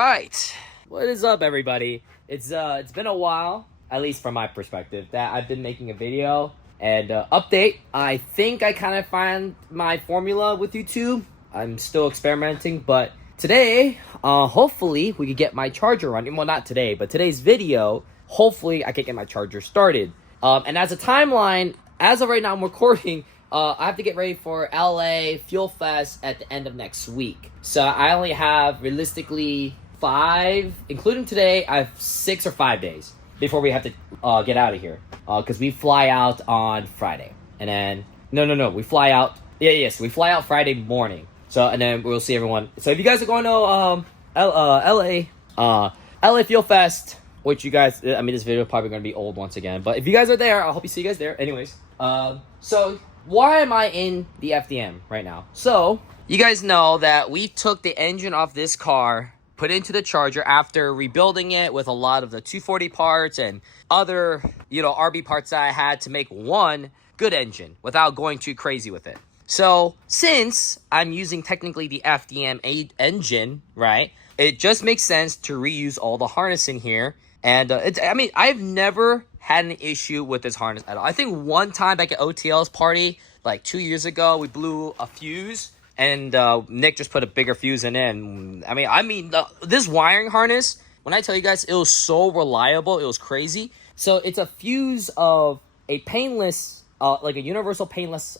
right. What is up, everybody? It's been a while, at least from my perspective, that I've been making a video and update. I think I kind of find my formula with YouTube. I'm still experimenting, but today, hopefully we could get my charger running. Well, not today, but today's video, hopefully I can get my charger started. And as a timeline, as of right now, I'm recording. I have to get ready for LA Fuel Fest at the end of next week. So I only have realistically 5, including today, I have 6 or 5 days before we have to get out of here. Because we fly out on Friday. And then, no, we fly out, yes, we fly out Friday morning. So, and then we'll see everyone. So if you guys are going to LA Fuel Fest, which you guys, I mean, this video is probably going to be old once again. But if you guys are there, I hope you see you guys there. Anyways, so why am I in the FDM right now? So, you guys know that we took the engine off this car, put it into the charger after rebuilding it with a lot of the 240 parts and other, RB parts that I had to make one good engine without going too crazy with it. So, since I'm using technically the FDM engine, right, it just makes sense to reuse all the harness in here. And, I've never had an issue with this harness at all. I think one time back at OTL's party, like 2 years ago, we blew a fuse, and Nick just put a bigger fuse in it. This wiring harness, when I tell you guys, it was so reliable, it was crazy. So it's a fuse of a painless, like a universal painless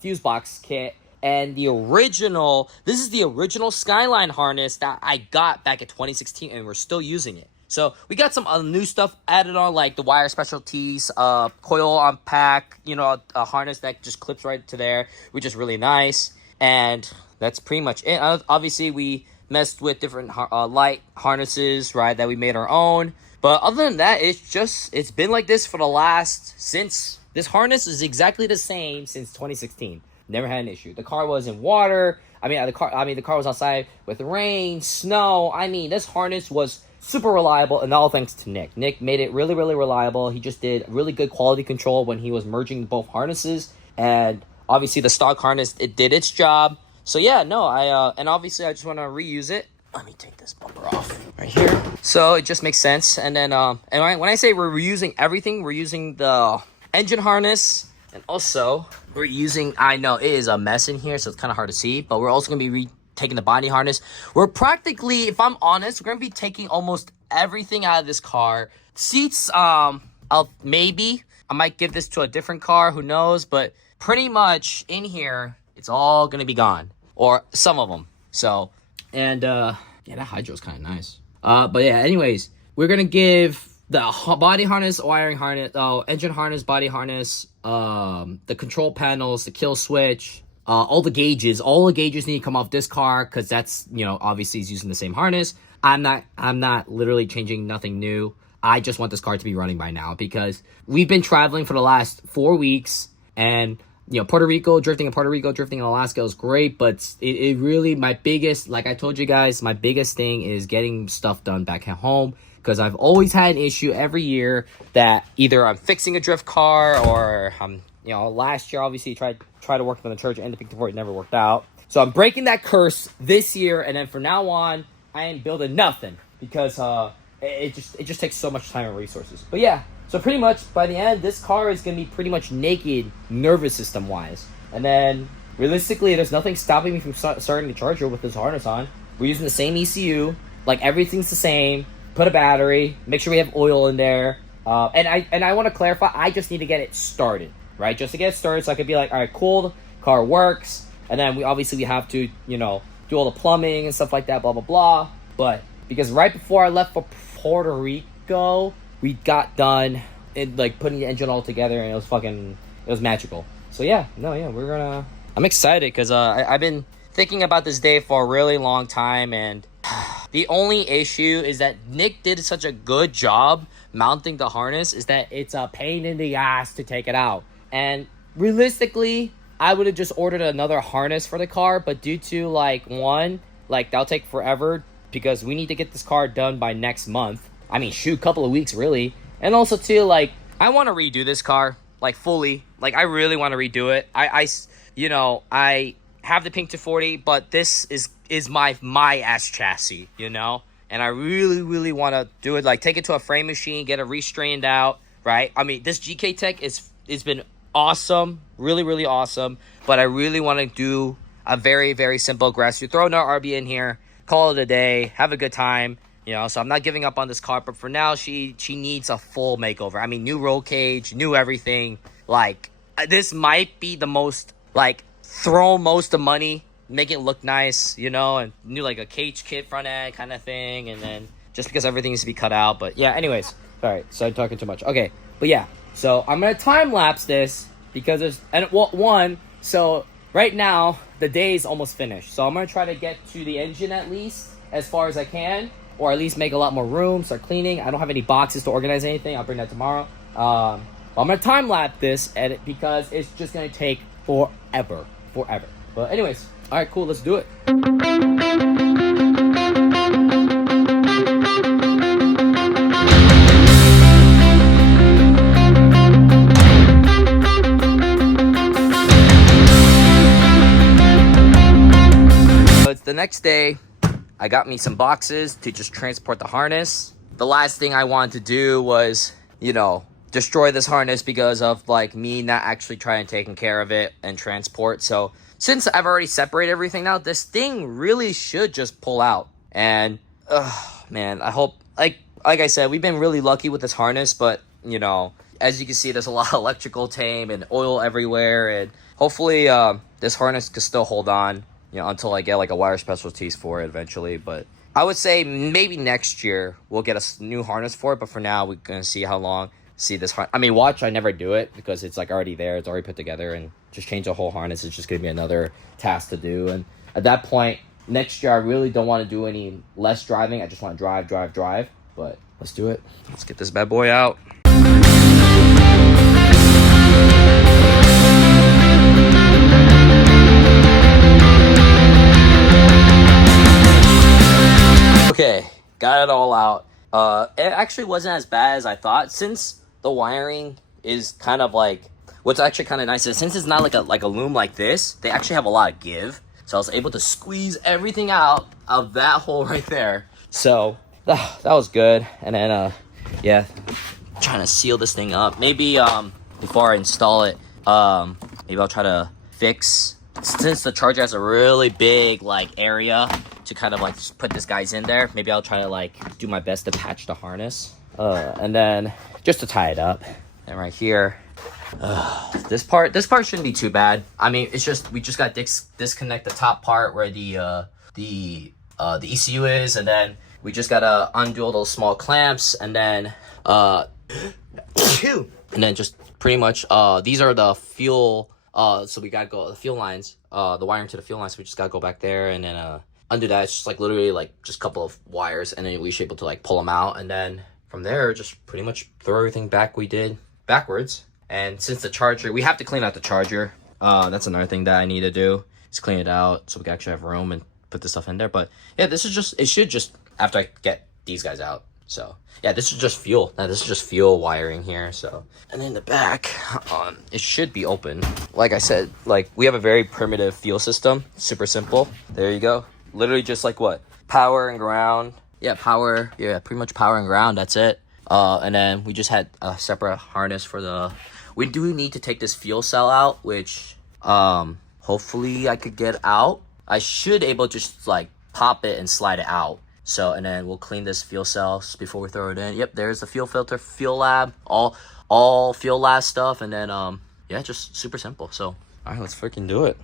fuse box kit. And this is the original Skyline harness that I got back in 2016, and we're still using it. So we got some new stuff added on, like the wire specialties, coil on pack, a harness that just clips right to there, which is really nice. And that's pretty much it. Obviously, we messed with different light harnesses, right, that we made our own. But other than that, it's been like this for since this harness is exactly the same since 2016. Never had an issue. The car was in water. The car was outside with rain, snow. This harness was super reliable, and all thanks to Nick. Nick made it really, really reliable. He just did really good quality control when he was merging both harnesses, and obviously the stock harness, it did its job. So yeah, and obviously I just want to reuse it. Let me take this bumper off right here. So it just makes sense. And then, when I say we're reusing everything, we're using the engine harness, and also we're using, I know it is a mess in here, so it's kind of hard to see, but we're also going to be taking the body harness. We're practically, if I'm honest, we're gonna be taking almost everything out of this car. Seats, I might give this to a different car, who knows, but pretty much in here it's all gonna be gone, or some of them. So, and that hydro's kind of nice. But yeah, anyways, we're gonna give the body harness, wiring harness, engine harness, body harness, the control panels, the kill switch, all the gauges need to come off this car, because that's, obviously he's using the same harness. I'm not literally changing nothing new. I just want this car to be running by now, because we've been traveling for the last 4 weeks, and, Puerto Rico, drifting in Alaska was great, but it really, my biggest, like I told you guys, my biggest thing is getting stuff done back at home, because I've always had an issue every year that either I'm fixing a drift car, or I'm, last year, obviously, tried to work on the church and the Picture, it never worked out. So I'm breaking that curse this year, and then from now on, I ain't building nothing, because it just takes so much time and resources. But yeah, so pretty much by the end, this car is gonna be pretty much naked, nervous system wise. And then realistically, there's nothing stopping me from starting the charger with this harness on. We're using the same ECU, like everything's the same. Put a battery, make sure we have oil in there, and I want to clarify, I just need to get it started. Right, just to get started, so I could be like, all right, cool, the car works, and then we have to, do all the plumbing and stuff like that, blah blah blah. But because right before I left for Puerto Rico, we got done putting the engine all together, and it was magical. So yeah, I'm excited, because I've been thinking about this day for a really long time, and the only issue is that Nick did such a good job mounting the harness, is that it's a pain in the ass to take it out. And realistically, I would have just ordered another harness for the car, but due to that'll take forever, because we need to get this car done by next month. Couple of weeks really. And also too, I want to redo this car, fully. I really want to redo it. I have the pink 240, but this is my ass chassis, and I really want to do it, like take it to a frame machine, get it restrained out, right? I mean, this GK Tech it's been awesome, really awesome, but I really want to do a very simple grass. You throw another RB in here, call it a day, have a good time, you know. So I'm not giving up on this car, but for now she needs a full makeover. I mean, new roll cage, new everything. Like, this might be the most, like, throw most of money, make it look nice, you know, and new, like, a cage kit front end kind of thing, and then just because everything needs to be cut out. But yeah, anyways, all right, so I'm talking too much. Okay, but yeah, so I'm gonna time lapse this because there's, and well, one, so right now the day is almost finished, so I'm gonna try to get to the engine at least as far as I can, or at least make a lot more room, start cleaning. I don't have any boxes to organize anything. I'll bring that tomorrow. I'm gonna time lapse this edit because it's just gonna take forever. But anyways, all right, cool, let's do it. So it's the next day. I got me some boxes to just transport the harness. The last thing I wanted to do was, you know, destroy this harness because of like me not actually trying to take care of it and transport. So since I've already separated everything now, this thing really should just pull out. And man, I hope, like I said, we've been really lucky with this harness, but you know, as you can see, there's a lot of electrical tape and oil everywhere, and hopefully this harness can still hold on, you know, until I get like a wire specialties for it eventually. But I would say maybe next year we'll get a new harness for it, but for now we're gonna see how long. See this I mean, watch, I never do it because it's like already there, it's already put together, and just change the whole harness is just gonna be another task to do. And at that point next year I really don't want to do any less driving. I just want to drive. But let's do it. Let's get this bad boy out. Okay, got it all out. It actually wasn't as bad as I thought, since the wiring is kind of like, what's actually kind of nice is since it's not like a loom like this, they actually have a lot of give. So I was able to squeeze everything out of that hole right there. So that was good. And then yeah, trying to seal this thing up. Maybe before I install it, maybe I'll try to fix, since the charger has a really big like area to kind of like just put this guys in there, maybe I'll try to like do my best to patch the harness, and then just to tie it up. And right here, this part shouldn't be too bad. I mean, it's just, we just got disconnect the top part where the ECU is, and then we just gotta undo all those small clamps, and then just pretty much these are the fuel, so we gotta go the fuel lines, the wiring to the fuel lines, so we just gotta go back there and then undo that. It's just like literally like just a couple of wires, and then we should be able to like pull them out, and then from there just pretty much throw everything back we did backwards. And since the charger, we have to clean out the charger, that's another thing that I need to do, is clean it out so we can actually have room and put this stuff in there. But yeah, this is just, it should just, after I get these guys out. So yeah, this is just fuel. Now this is just fuel wiring here. So, and in the back, it should be open. Like I said, like we have a very primitive fuel system, super simple. There you go. Literally just like what? Power and ground. Yeah, power. Yeah, pretty much power and ground. That's it. And then we just had a separate harness for the, we do need to take this fuel cell out, which hopefully I could get out. I should able to just like pop it and slide it out. So, and then we'll clean this fuel cells before we throw it in. Yep, there's the fuel filter, fuel lab, all fuel lab stuff. And then yeah, just super simple. So all right, let's freaking do it.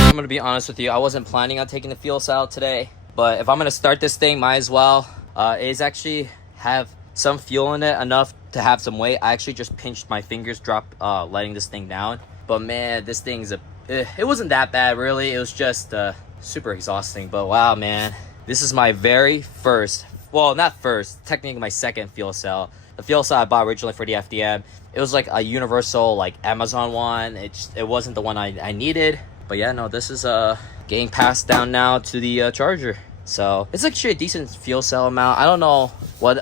I'm gonna be honest with you, I wasn't planning on taking the fuel cell out today, but if I'm gonna start this thing, might as well. It is actually have some fuel in it, enough to have some weight. I actually just pinched my fingers, letting this thing down. But man, this thing's it wasn't that bad really. It was just super exhausting. But wow, man, this is my very first, well, not first, technically my second fuel cell. The fuel cell I bought originally for the FDM, it was like a universal like Amazon one. It wasn't the one I needed. But yeah, no, this is getting passed down now to the charger. So it's actually a decent fuel cell amount. I don't know what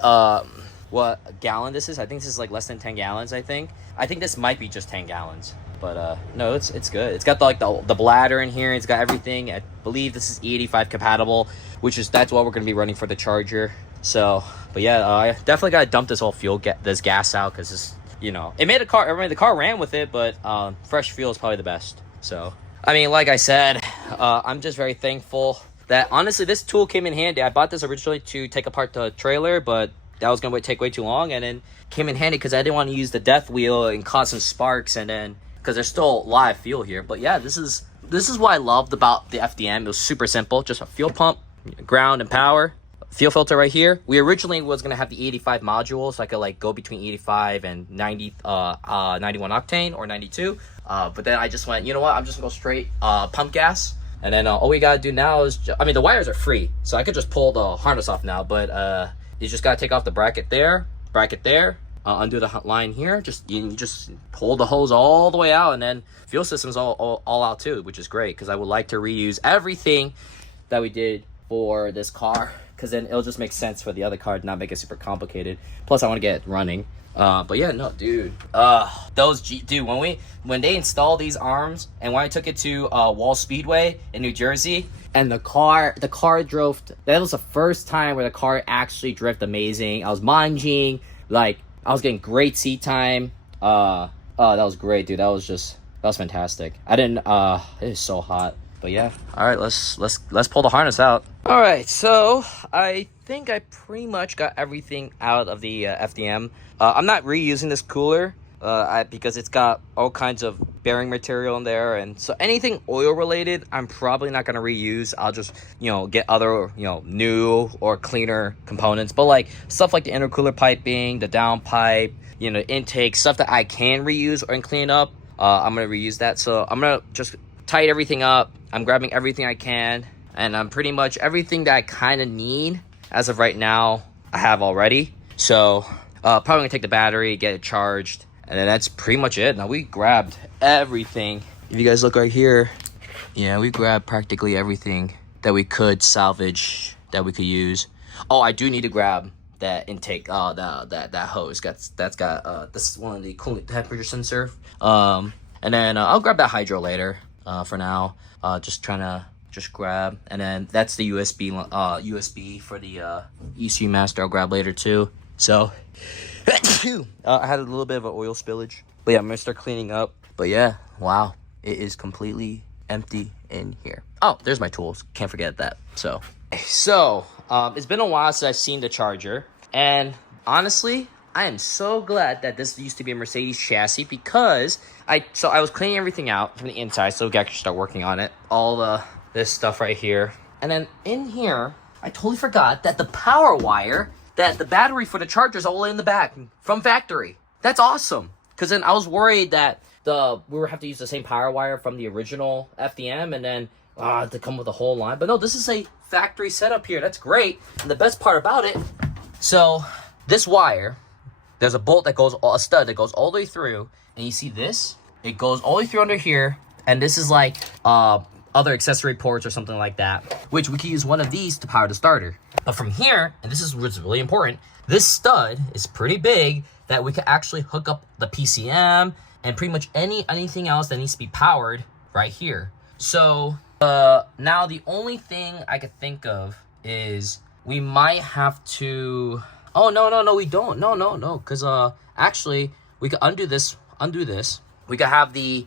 what gallon this is. I think this is like less than 10 gallons. I think this might be just 10 gallons. But no, it's good. It's got the bladder in here. It's got everything. I believe this is E85 compatible, that's what we're gonna be running for the Charger. So, but yeah, I definitely gotta dump this whole this gas out, because this, it made the car ran with it, but fresh fuel is probably the best. So, I mean, like I said, I'm just very thankful that honestly this tool came in handy. I bought this originally to take apart the trailer, but that was gonna take way too long, and then came in handy because I didn't want to use the death wheel and cause some sparks, and then because there's still live fuel here. But yeah, this is what I loved about the FDM. It was super simple, just a fuel pump, ground and power, fuel filter right here. We originally was gonna have the 85 module, so I could like go between 85 and 91 octane or 92. But then I just went, you know what? I'm just gonna go straight pump gas. And then all we gotta do now is, the wires are free, so I could just pull the harness off now. But you just gotta take off the bracket there, undo the line here. You just pull the hose all the way out, and then fuel system's all out too, which is great, because I would like to reuse everything that we did for this car, because then it'll just make sense for the other car to not make it super complicated. Plus, I want to get it running. But yeah, no, dude. When they installed these arms, and when I took it to Wall Speedway in New Jersey, and the car drove. That was the first time where the car actually drove amazing. I was manging, like I was getting great seat time. That was great, dude. That was fantastic. It is so hot. But yeah, all right, let's pull the harness out. All right, so I think I pretty much got everything out of the FDM. I'm not reusing this cooler because it's got all kinds of bearing material in there, and so anything oil related, I'm probably not gonna reuse. I'll just get other new or cleaner components. But like stuff like the intercooler piping, the downpipe, intake, stuff that I can reuse and clean up, I'm gonna reuse that. So I'm gonna just tighten everything up. I'm grabbing everything I can, and I'm pretty much everything that I kind of need as of right now I have already. So probably gonna take the battery, get it charged, and then that's pretty much it. Now we grabbed everything. If you guys look right here, yeah, we grabbed practically everything that we could salvage, that we could use. Oh, I do need to grab that intake, that hose. That's got this is one of the coolant temperature sensor. And then I'll grab that hydro later. For now, just grab, and then that's the USB for the ECU master. I'll grab later too. So I had a little bit of an oil spillage, but yeah, I'm gonna start cleaning up. But yeah, wow, it is completely empty in here. Oh, there's my tools. Can't forget that. So it's been a while since I've seen the Charger, and honestly, I am so glad that this used to be a Mercedes chassis, because I was cleaning everything out from the inside, so we can actually start working on it. All this stuff right here. And then in here, I totally forgot that the power wire, that the battery for the Charger is all in the back from factory. That's awesome. Because then I was worried that we would have to use the same power wire from the original FDM, and then to come with a whole line. But no, this is a factory setup here. That's great. And the best part about it, so this wire, there's a stud that goes all the way through, and you see this? It goes all the way through under here, and this is like other accessory ports or something like that, which we can use one of these to power the starter. But from here, and this is what's really important, this stud is pretty big that we can actually hook up the PCM and pretty much anything else that needs to be powered right here. So now the only thing I could think of is we might have to... Oh, no, we don't. No. Because, actually, we could undo this. We could have the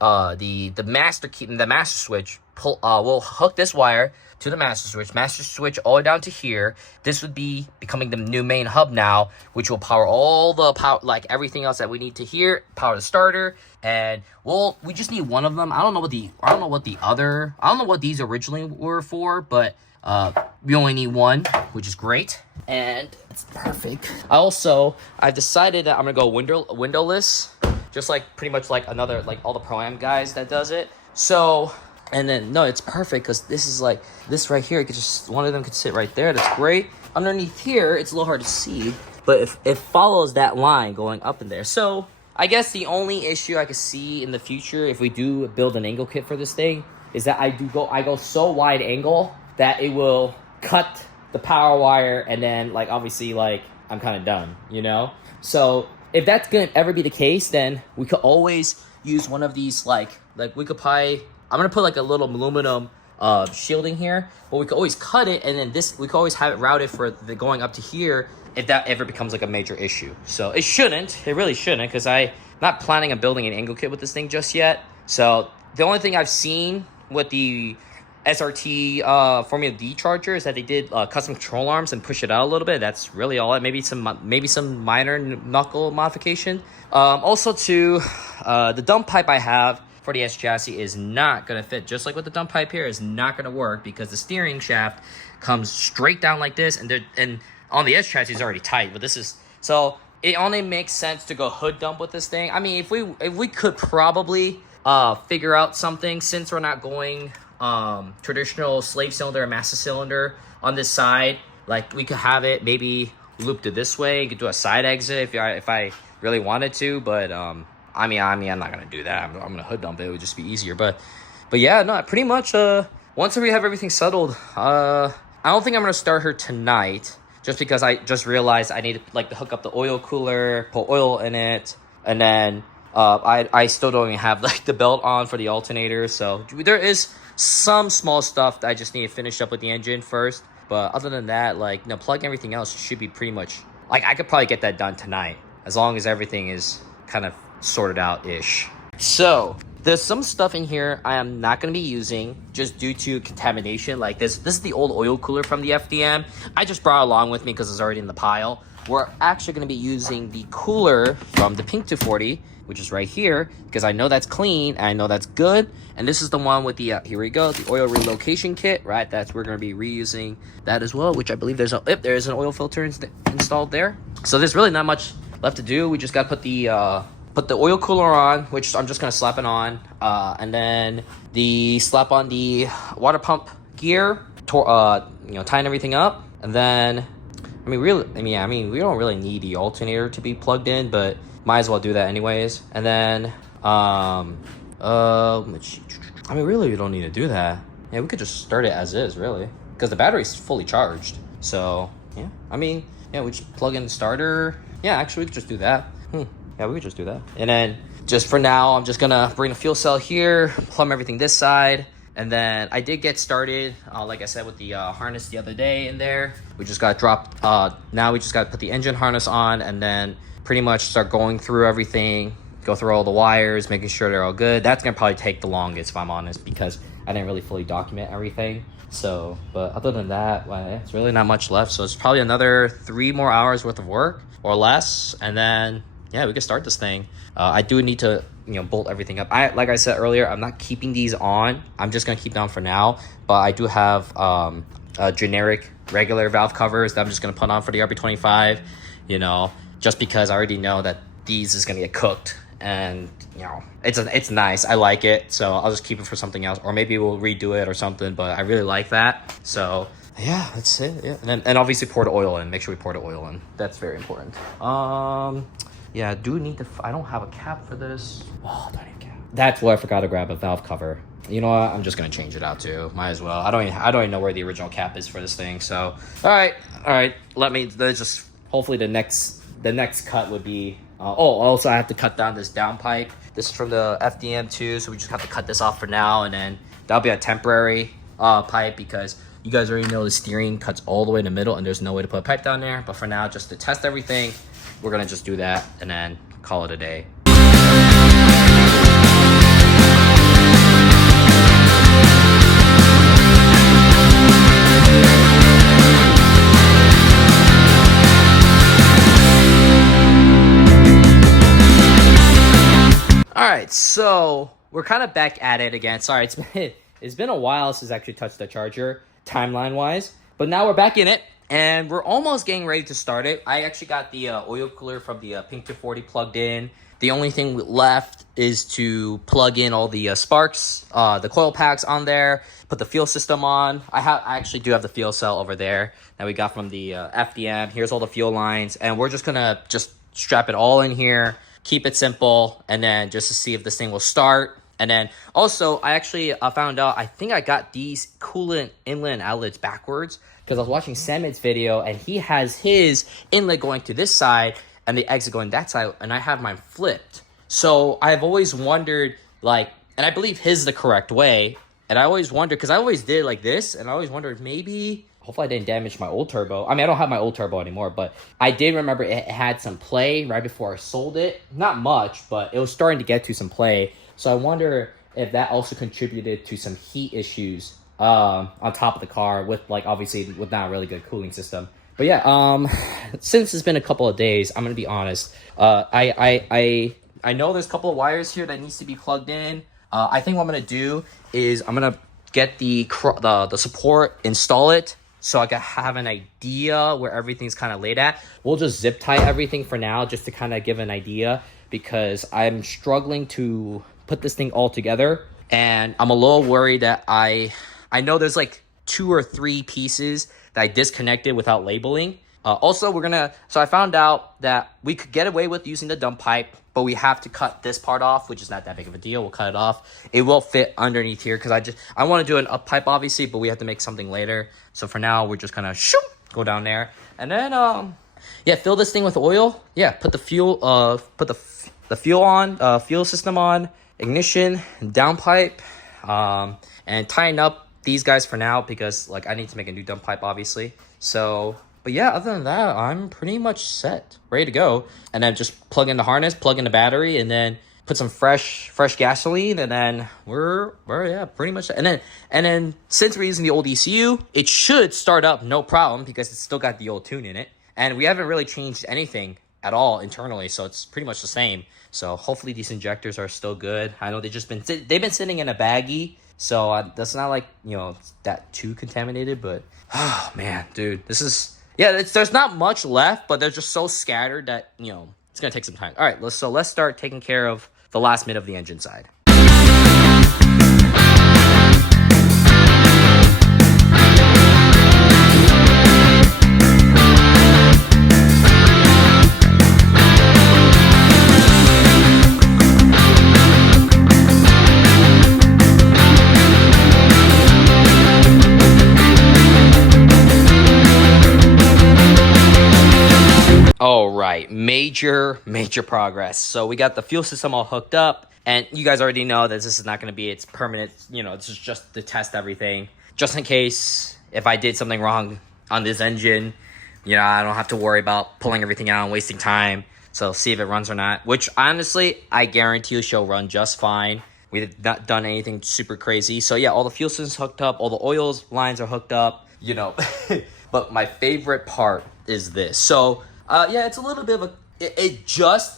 master key, the master switch, we'll hook this wire to the master switch all the way down to here. This would be becoming the new main hub now, which will power all the like everything else that we need to here, power the starter. And we just need one of them. I don't know what these originally were for, but we only need one, which is great, and it's perfect. I've decided that I'm gonna go windowless, just like pretty much like another, like all the Pro-Am guys that does it. So, and then no, it's perfect because this is like this right here. One of them could sit right there. That's great. Underneath here, it's a little hard to see, but if it follows that line going up in there. So I guess the only issue I could see in the future if we do build an angle kit for this thing is that I go so wide angle that it will cut the power wire, and then like obviously like I'm kind of done, you know? So if that's gonna ever be the case, then we could always use one of these, like we could probably, I'm gonna put like a little aluminum shielding here, but we could always cut it, and then we could always have it routed for the going up to here if that ever becomes like a major issue. So it really shouldn't, because I'm not planning on building an angle kit with this thing just yet. So the only thing I've seen with the SRT Formula D charger is that they did custom control arms and push it out a little bit. That's really all. Maybe some minor knuckle modification. Also, too, the dump pipe I have for the S chassis is not gonna fit. Just like with the dump pipe here, is not gonna work because the steering shaft comes straight down like this, and on the S chassis is already tight. But this is, so it only makes sense to go hood dump with this thing. I mean, if we could probably figure out something, since we're not going traditional slave cylinder and master cylinder on this side, like we could have it maybe looped it this way and could do a side exit if I really wanted to, but I mean I'm not gonna do that. I'm gonna hood dump it. It would just be easier. But yeah, no, pretty much once we have everything settled, I don't think I'm gonna start her tonight, just because I just realized I need to hook up the oil cooler, put oil in it, and then I still don't even have like the belt on for the alternator. So there is some small stuff that I just need to finish up with the engine first. But other than that, like, plugging everything else should be pretty much, like, I could probably get that done tonight, as long as everything is kind of sorted out-ish. So there's some stuff in here I am not going to be using just due to contamination. Like this is the old oil cooler from the FDM. I just brought it along with me because it's already in the pile. We're actually going to be using the cooler from the Pink 240, which is right here, because I know that's clean and I know that's good. And this is the one with the here we go, the oil relocation kit, right? We're going to be reusing that as well, which I believe there is an oil filter installed there. So there's really not much left to do. We just got to put the oil cooler on, which I'm just going to slap it on, and then slap on the water pump gear, tying everything up. And then we don't really need the alternator to be plugged in, but might as well do that anyways. And then really we don't need to do that. Yeah, we could just start it as is, really, because the battery's fully charged. So yeah, we just plug in the starter. Yeah, actually we could just do that. Yeah, we could just do that. And then just for now, I'm just gonna bring the fuel cell here, plumb everything this side. And then I did get started, like I said, with the harness the other day in there. We just got dropped. Now we just got to put the engine harness on, and then pretty much start going through everything, go through all the wires, making sure they're all good. That's going to probably take the longest, if I'm honest, because I didn't really fully document everything. So, but other than that, it's really not much left. So it's probably another 3 more hours worth of work or less. And then, yeah, we can start this thing. I do need to, bolt everything up. Like I said earlier, I'm not keeping these on. I'm just going to keep them on for now. But I do have generic regular valve covers that I'm just going to put on for the RB25, just because I already know that these is going to get cooked. And, it's nice. I like it. So I'll just keep it for something else. Or maybe we'll redo it or something. But I really like that. So, yeah, that's it. Yeah. And obviously pour the oil in. Make sure we pour the oil in. That's very important. Yeah, I do need to... I don't have a cap for this. Oh, I don't need a cap. That's why I forgot to grab a valve cover. You know what? I'm just going to change it out, too. Might as well. I don't even know where the original cap is for this thing. So, all right. Hopefully the next cut would be... also I have to cut down this down pipe. This is from the FDM too, so we just have to cut this off for now, and then that'll be a temporary pipe, because you guys already know the steering cuts all the way in the middle and there's no way to put a pipe down there. But for now, just to test everything, we're gonna just do that and then call it a day. Alright, so we're kind of back at it again. Sorry, it's been a while since I actually touched the charger, timeline-wise. But now we're back in it, and we're almost getting ready to start it. I actually got the oil cooler from the Pink 240 plugged in. The only thing left is to plug in all the sparks, the coil packs on there, put the fuel system on. I actually do have the fuel cell over there that we got from the FDM. Here's all the fuel lines, and we're just gonna strap it all in here, keep it simple, and then just to see if this thing will start. And then also, I actually found out, I think I got these coolant inlet outlets backwards. because I was watching Samit's video and he has his inlet going to this side and the exit going that side, and I have mine flipped. So I've always wondered, like, and I believe his is the correct way, and I always wondered, because I always did like this, and I always wondered maybe, hopefully I didn't damage my old turbo. I mean, I don't have my old turbo anymore, but I did remember it had some play right before I sold it. Not much, but it was starting to get to some play. So I wonder if that also contributed to some heat issues on top of the car with, like, obviously with not a really good cooling system. But yeah, since it's been a couple of days, I'm gonna be honest. I know there's a couple of wires here that needs to be plugged in. I think what I'm gonna do is I'm gonna get the support, install it, so I can have an idea where everything's kind of laid at. We'll just zip tie everything for now, just to kind of give an idea, because I'm struggling to put this thing all together, and I'm a little worried that I know there's like 2 or 3 pieces that I disconnected without labeling. Also, so I found out that we could get away with using the dump pipe, but we have to cut this part off, which is not that big of a deal. We'll cut it off. It will fit underneath here, because I want to do an up pipe, obviously, but we have to make something later. So for now, we're just gonna go down there, and then yeah, fill this thing with oil. Yeah, put the fuel the fuel on, fuel system on, ignition, downpipe, and tighten up these guys for now, because like I need to make a new dump pipe, obviously. So, but yeah, other than that, I'm pretty much set, ready to go. And then just plug in the harness, plug in the battery, and then put some fresh gasoline, and then we're yeah, pretty much. And then since we're using the old ECU, it should start up no problem, because it's still got the old tune in it, and we haven't really changed anything at all internally, so it's pretty much the same. So hopefully these injectors are still good. I know they've been sitting in a baggie, so that's not like, you know, that too contaminated. But oh man, dude, this is, yeah, there's not much left, but they're just so scattered that, you know, it's gonna take some time. All right, let's start taking care of the last bit of the engine side. All right, major progress. So we got the fuel system all hooked up, and you guys already know that this is not going to be its permanent, you know, this is just to test everything, just in case if I did something wrong on this engine, you know, I don't have to worry about pulling everything out and wasting time. So see if it runs or not, which honestly, I guarantee you she'll run just fine. We've not done anything super crazy. So yeah, all the fuel systems hooked up, all the oils lines are hooked up, you know. But my favorite part is this. So yeah, it's a little bit of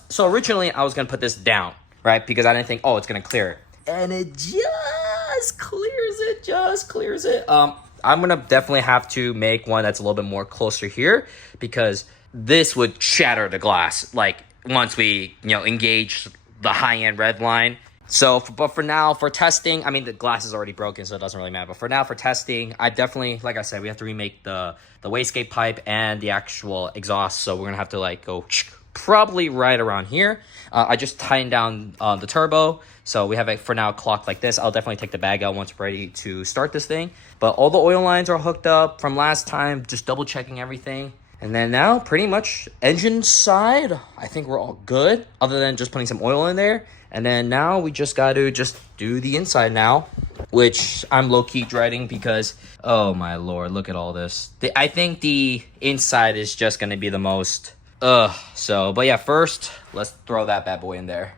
so originally I was going to put this down, right? Because I didn't think, oh, it's going to clear it. And it just clears it. I'm going to definitely have to make one that's a little bit more closer here, because this would shatter the glass, like, once we, you know, engage the high-end red line. So, but for now, for testing, I mean, the glass is already broken, so it doesn't really matter. But for now, for testing, I definitely, like I said, we have to remake the wastegate pipe and the actual exhaust. So we're going to have to, like, go probably right around here. I just tightened down the turbo. So we have it, for now, clocked like this. I'll definitely take the bag out once we're ready to start this thing. But all the oil lines are hooked up from last time, just double checking everything. And then now, pretty much, engine side, I think we're all good, other than just putting some oil in there. And then now we just got to just do the inside now, which I'm low-key dreading because, oh my lord, look at all this. I think the inside is just going to be the most, so, but yeah, first, let's throw that bad boy in there.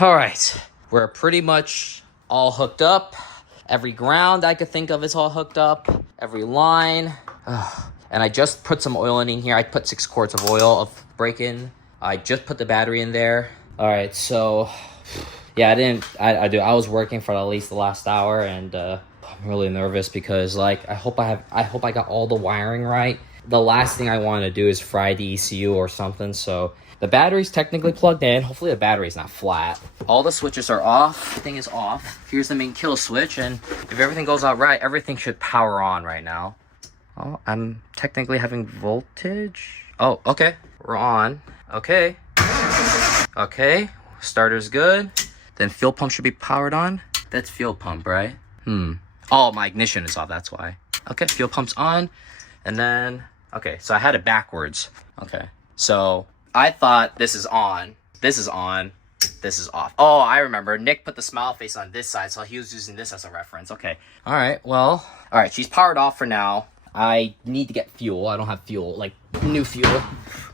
All right, we're pretty much all hooked up. Every ground I could think of is all hooked up. Every line. And I just put some oil in here. I put 6 quarts of oil of break-in. I just put the battery in there. All right, so yeah, I was working for at least the last hour, and I'm really nervous because like I hope I got all the wiring right. The last thing I want to do is fry the ECU or something. So the battery's technically plugged in. Hopefully the battery's not flat. All the switches are off. Everything is off. Here's the main kill switch, and if everything goes out right, everything should power on right now. Oh, I'm technically having voltage. Oh, okay. We're on. Okay. Okay. Starter's good. Then fuel pump should be powered on. That's fuel pump, right? Oh, my ignition is off, that's why. Okay, fuel pump's on. And then, okay, so I had it backwards. Okay, so I thought this is on. This is on. This is off. Oh, I remember. Nick put the smile face on this side, so he was using this as a reference. Okay. All right, well, all right, she's powered off for now. I need to get fuel. I don't have fuel, like new fuel.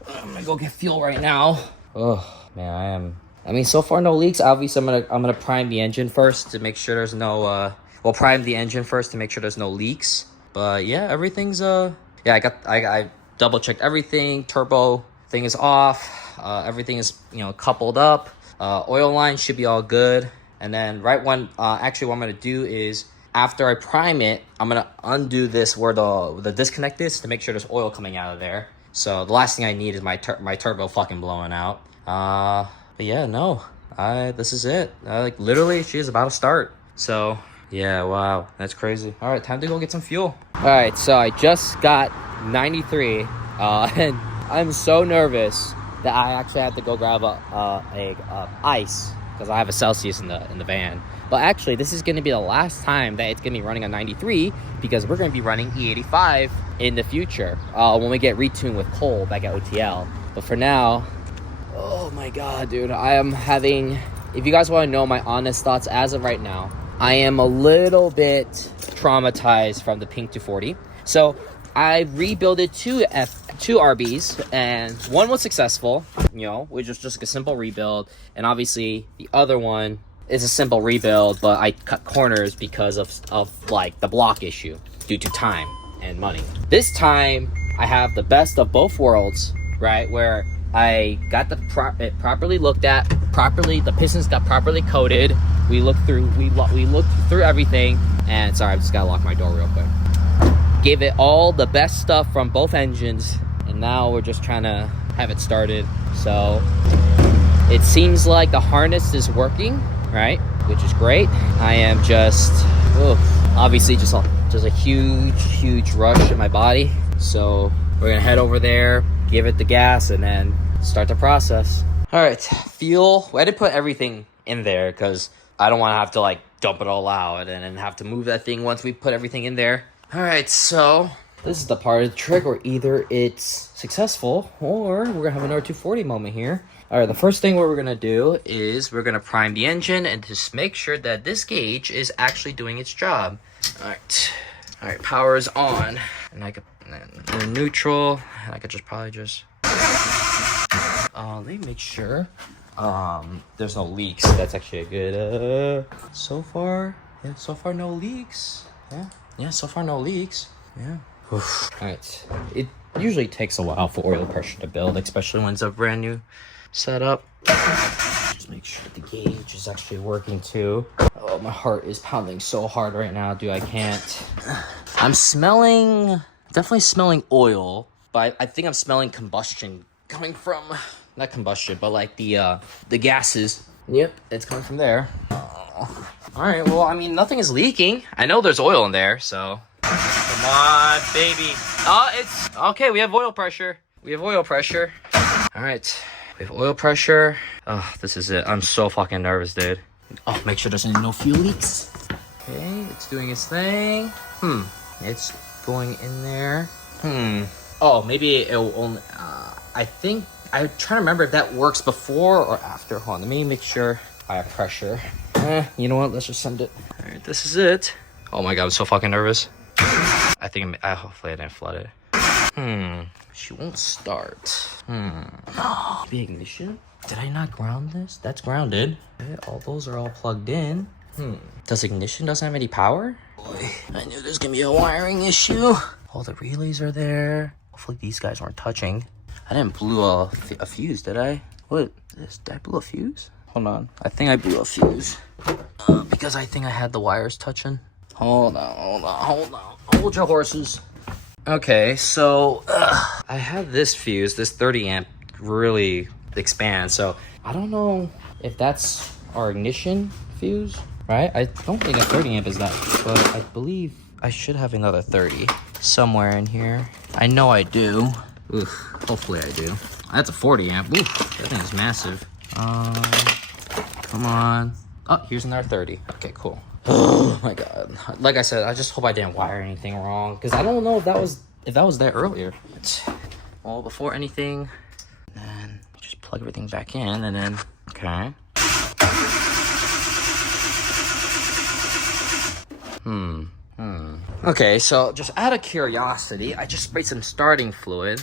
I'm gonna go get fuel right now. Oh, man, I mean, so far no leaks. Obviously, I'm gonna prime the engine first to make sure there's no. We'll prime the engine first to make sure there's no leaks. But yeah, everything's yeah. I double checked everything. Turbo thing is off. Everything is coupled up. Oil line should be all good. And then actually what I'm gonna do is after I prime it, I'm gonna undo this where the disconnect is to make sure there's oil coming out of there. So the last thing I need is my turbo fucking blowing out. But yeah, no, this is it. Like literally, she is about to start. So yeah, wow, that's crazy. All right, time to go get some fuel. All right, so I just got 93, and I'm so nervous that I actually have to go grab a ice because I have a Celsius in the van. But actually, this is going to be the last time that it's going to be running on 93 because we're going to be running E85 in the future when we get retuned with coal back at OTL. But for now. Oh my god, dude, I am having, if you guys want to know my honest thoughts as of right now, I am a little bit traumatized from the Pink 240. So I rebuilt two RBs, and one was successful, which was just a simple rebuild, and obviously the other one is a simple rebuild, but I cut corners because of like the block issue due to time and money. This time I have the best of both worlds, right, where I got it properly looked at, the pistons got properly coated. We looked through everything, and sorry, I just gotta lock my door real quick. Gave it all the best stuff from both engines, and now we're just trying to have it started. So it seems like the harness is working, right? Which is great. I am just, obviously just a huge rush in my body. So we're gonna head over there, give it the gas, and then start the process. All right, fuel. I didn't put everything in there because I don't want to have to like dump it all out and then have to move that thing once we put everything in there. All right, so this is the part of the trick where either it's successful or we're gonna have another 240 moment here. All right, the first thing what we're gonna do is we're gonna prime the engine and just make sure that this gauge is actually doing its job. All right, power is on, and we're neutral, and I could probably just let me make sure there's no leaks. That's actually a good so far no leaks. Yeah, so far no leaks. Yeah. All right, it usually takes a while for oil pressure to build, especially when it's a brand new setup. Just make sure the gauge is actually working too. Oh, my heart is pounding so hard right now, dude. I can't. I'm definitely smelling oil, but I think I'm smelling combustion coming from, not combustion, but like the gases. Yep, it's coming from there. All right, well, I mean, nothing is leaking. I know there's oil in there, so. Come on, baby. Oh, it's okay. We have oil pressure. All right, we have oil pressure. Oh, this is it. I'm so fucking nervous, dude. Oh, make sure there's no fuel leaks. Okay, it's doing its thing. It's going in there. Oh, maybe it will only, I think, I'm trying to remember if that works before or after. Hold on, let me make sure I have pressure. You know what, let's just send it. All right, this is it. Oh my god, I'm so fucking nervous. Hopefully I didn't flood it. She won't start. Maybe ignition? Did I not ground this? That's grounded. Okay, all those are all plugged in. Does ignition doesn't have any power? Boy, I knew there's gonna be a wiring issue. All the relays are there. Hopefully these guys weren't touching. I didn't blew a fuse, did I? What? Did I blew a fuse? Hold on. I think I blew a fuse. Because I think I had the wires touching. Hold on. Hold your horses. Okay, so I have this fuse, this 30 amp really expands. So I don't know if that's our ignition fuse, right? I don't think a 30 amp is that, but I believe I should have another 30 somewhere in here. I know I do. Oof, hopefully I do. That's a 40 amp. Oof, that thing is massive. Come on. Oh, here's another 30. Okay, cool. Oh my god. Like I said, I just hope I didn't wire anything wrong, because I don't know if that was there earlier. Well, before anything, then just plug everything back in, and then okay. Okay, so just out of curiosity, I just sprayed some starting fluid